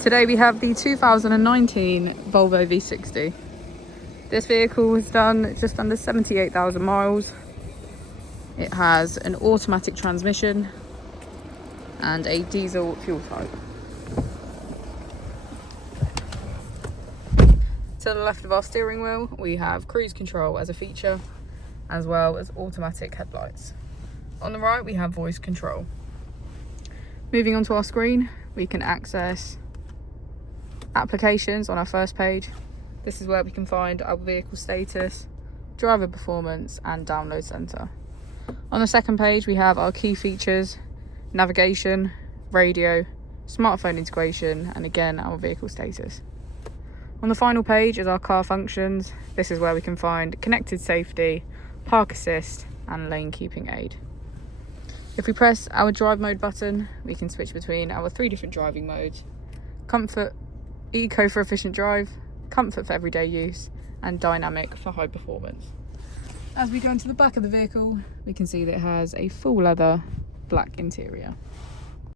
Today we have the 2019 Volvo V60. This vehicle has done just under 78,000 miles. It has an automatic transmission and a diesel fuel type. To the left of our steering wheel, we have cruise control as a feature, as well as automatic headlights. On the right, we have voice control. Moving onto our screen, we can access applications on our first page. This is where we can find our vehicle status, driver performance, and download center. On the second page, we have our key features, navigation, radio, smartphone integration, and again, our vehicle status. On the final page is our car functions. This is where we can find connected safety, park assist, and lane keeping aid. If we press our drive mode button, we can switch between our 3 different driving modes: comfort, eco for efficient drive, comfort for everyday use, and dynamic for high performance. As we go into the back of the vehicle, we can see that it has a full leather black interior.